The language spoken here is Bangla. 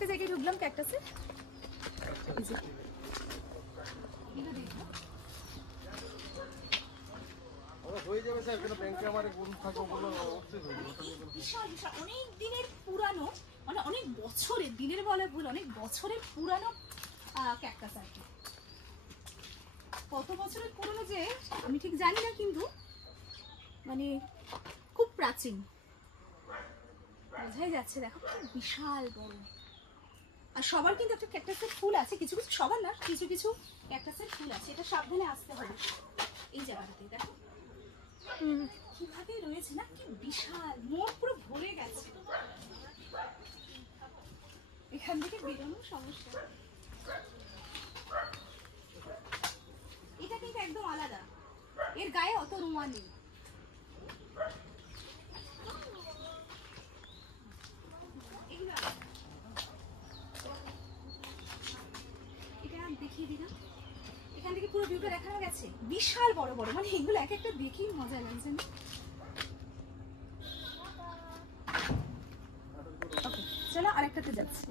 আরেকটা জায়গায় ঢুকলাম ক্যাকটাসের। বিশাল বিশাল অনেক দিনের পুরানো, মানে অনেক বছরের, দিনের বলে ভুল, অনেক বছরের পুরানো ক্যাকটাস আর কি। কত বছরের পুরনো যে আমি ঠিক জানি না, কিন্তু মানে খুব প্রাচীন, বোঝাই যাচ্ছে। দেখো কি বিশাল বড়। আর সবার কিন্তু একটা ক্যাকটাসের ফুল আছে, কিছু কিছু, সবার না, কিছু কিছু ক্যাকটাসের ফুল আছে। এটা সাবধানে আসতে হবে এই জায়গাটাতে। দেখো কিভাবে রয়েছে না, কি বিশাল, মোট পুরো ভরে গেছে। এখান থেকে বেরোনো সমস্যা। এটা কিন্তু একদম আলাদা, এর গায়ে অত রোঁয়া নেই। এটা দেখিয়ে দিলাম, এখান থেকে পুরো ভিউটা দেখানো গেছে। বিশাল বড় বড়, মানে এগুলো এক একটা দেখেই মজা লাগছে না। চলো আরেকটাতে যাচ্ছি।